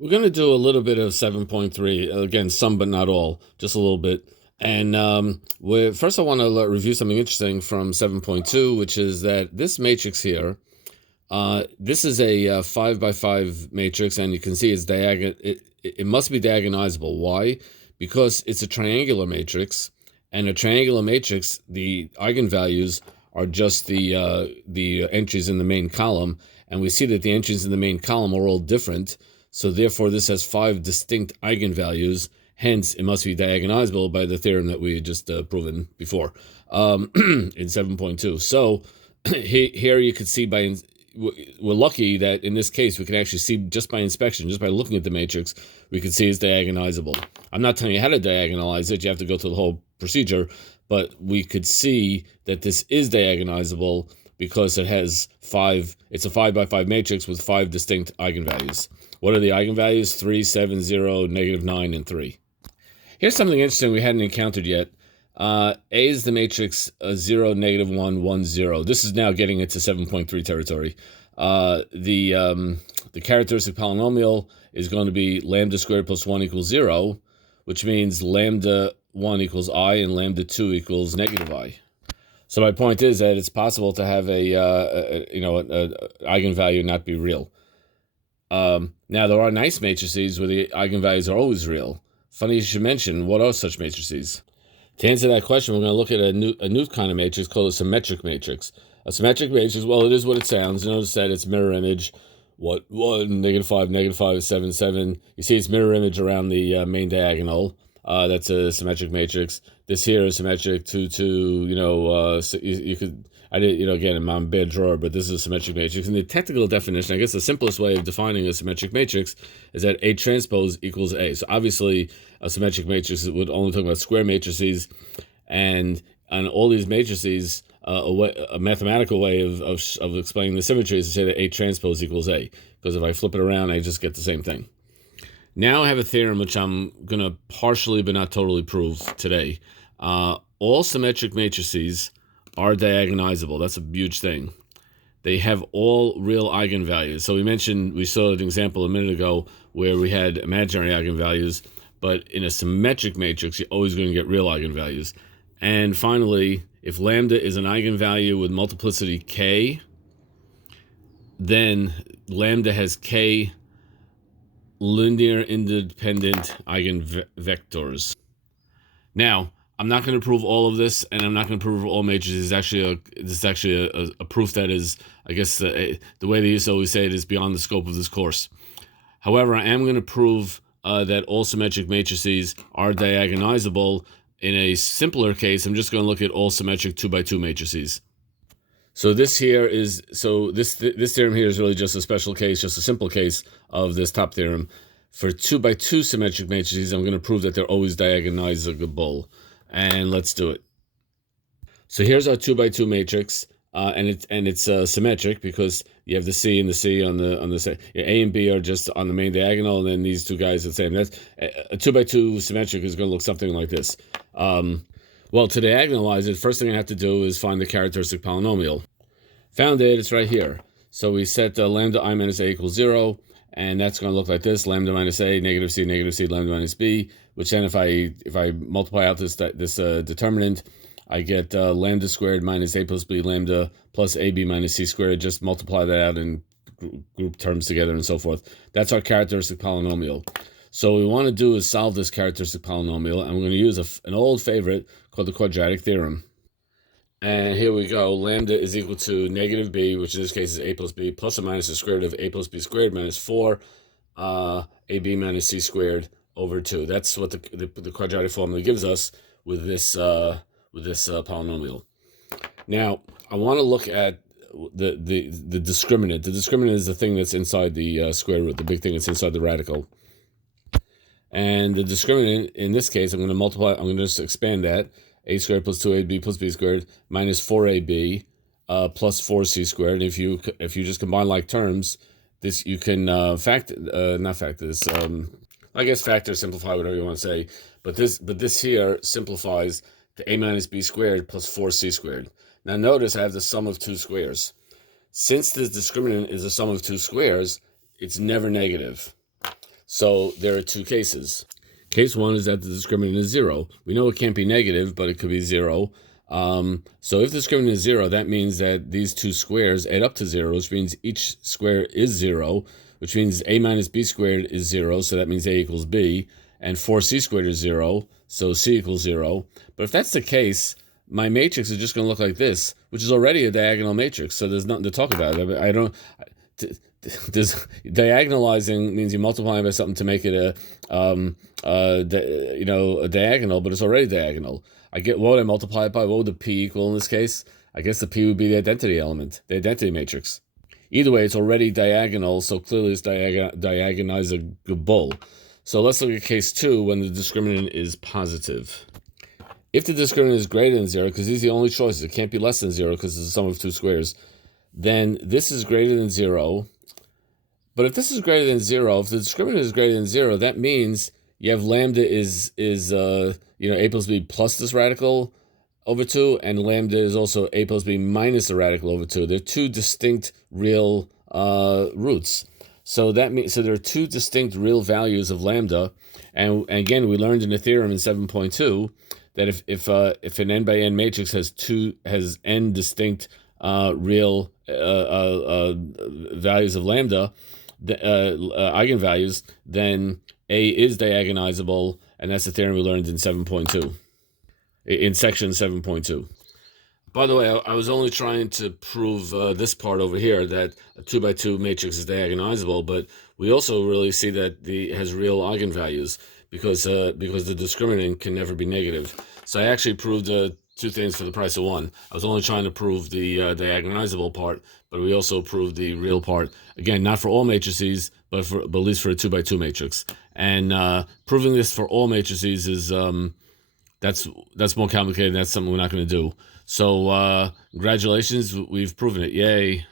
We're going to do a little bit of 7.3. Again, some but not all, just a little bit. And first, I want to review something interesting from 7.2, which is that this matrix here, this is a 5 by 5 matrix, and you can see it's diagonal. It must be diagonalizable. Why? Because it's a triangular matrix, and a triangular matrix, the eigenvalues are just the entries in the main column, and we see that the entries in the main column are all different. So therefore, this has 5 distinct eigenvalues. Hence, it must be diagonalizable by the theorem that we just proven before in 7.2. So here you could see we're lucky that in this case we can actually see just by inspection, just by looking at the matrix, we can see it's diagonalizable. I'm not telling you how to diagonalize it. You have to go through the whole procedure, but we could see that this is diagonalizable because it's a 5 by 5 matrix with 5 distinct eigenvalues. What are the eigenvalues? 3, 7, 0, -9, and 3. Here's something interesting we hadn't encountered yet. A is the matrix 0, -1, 1, 0. This is now getting into 7.3 territory. The characteristic polynomial is going to be lambda squared plus 1 equals 0, which means lambda 1 equals I and lambda 2 equals -I. So my point is that it's possible to have an eigenvalue not be real. Now, there are nice matrices where the eigenvalues are always real. Funny you should mention, what are such matrices? To answer that question, we're going to look at a new kind of matrix called a symmetric matrix. A symmetric matrix, well, it is what it sounds. Notice that it's mirror image. 1, -5, -5, 7, 7. You see it's mirror image around the main diagonal. That's a symmetric matrix. This here is symmetric 2, 2, so you could, again, I'm a bad drawer, but this is a symmetric matrix. And the technical definition, I guess the simplest way of defining a symmetric matrix is that A transpose equals A. So obviously, a symmetric matrix would only talk about square matrices, and on all these matrices, a mathematical way of explaining the symmetry is to say that A transpose equals A, because if I flip it around, I just get the same thing. Now I have a theorem which I'm going to partially but not totally prove today. All symmetric matrices are diagonalizable. That's a huge thing. They have all real eigenvalues. So we saw an example a minute ago where we had imaginary eigenvalues, but in a symmetric matrix, you're always going to get real eigenvalues. And finally, if lambda is an eigenvalue with multiplicity k, then lambda has k linear independent eigenvectors. Now, I'm not going to prove all of this, and I'm not going to prove all matrices. This is actually a proof that is, I guess, the way they used to always say it is beyond the scope of this course. However, I am going to prove that all symmetric matrices are diagonalizable. In a simpler case, I'm just going to look at all symmetric 2 by 2 matrices. So this theorem here is really just a special case, just a simple case of this top theorem. For 2 by 2 symmetric matrices, I'm going to prove that they're always diagonalizable. And let's do it. So here's our 2 by 2 matrix, and it's symmetric because you have the C and the C on the same. A and B are just on the main diagonal, and then these two guys are the same. That's a 2 by 2 symmetric is going to look something like this. Well, to diagonalize it, first thing I have to do is find the characteristic polynomial. Found it, it's right here. So we set lambda I minus A equals 0, and that's going to look like this: lambda minus A, -C, lambda minus B, which then if I multiply out this determinant, I get lambda squared minus A plus B lambda plus AB minus C squared. Just multiply that out and group terms together and so forth. That's our characteristic polynomial. So what we want to do is solve this characteristic polynomial, and we're going to use an old favorite called the Quadratic Theorem. And here we go. Lambda is equal to -b, which in this case is A plus B, plus or minus the square root of A plus B squared minus 4 AB minus C squared over 2. That's what the quadratic formula gives us with this polynomial. Now, I want to look at the discriminant. The discriminant is the thing that's inside the square root, the big thing that's inside the radical. And the discriminant, in this case, I'm going to just expand that. A squared plus 2ab plus b squared minus 4ab plus 4c squared. And if you just combine like terms, this you can not factor this. I guess factor, simplify, whatever you want to say. But this here simplifies to a minus b squared plus 4c squared. Now notice I have the sum of two squares. Since this discriminant is the sum of two squares, it's never negative. So there are two cases. Case one is that the discriminant is 0. We know it can't be negative, but it could be 0. So if the discriminant is 0, that means that these two squares add up to 0, which means each square is 0, which means a minus b squared is 0, so that means a equals b, and 4c squared is 0, so c equals 0. But if that's the case, my matrix is just going to look like this, which is already a diagonal matrix, so there's nothing to talk about. I don't... Diagonalizing means you multiply by something to make it a diagonal, but it's already diagonal. What would I multiply it by? What would the p equal in this case? I guess the p would be the identity element, the identity matrix. Either way, it's already diagonal, so clearly it's diagonalizable. So let's look at case 2 when the discriminant is positive. If the discriminant is greater than 0, because these are the only choices, it can't be less than 0 because it's the sum of two squares, then this is greater than 0. But if this is greater than 0, if the discriminant is greater than 0, that means you have lambda is a plus b plus this radical over 2, and lambda is also a plus b minus the radical over 2. They're two distinct real roots. So there are two distinct real values of lambda, and again we learned in the theorem in 7.2 that if an n by n matrix has n distinct real values of lambda, eigenvalues, then A is diagonalizable, and that's the theorem we learned in 7.2, in section 7.2. By the way, I was only trying to prove this part over here, that a 2 by 2 matrix is diagonalizable, but we also really see that it has real eigenvalues because the discriminant can never be negative. So I actually proved two things for the price of one. I was only trying to prove the diagonalizable part, but we also proved the real part. Again, not for all matrices, but at least for a 2 by 2 matrix. And proving this for all matrices is that's more complicated. That's something we're not going to do. So congratulations, we've proven it. Yay.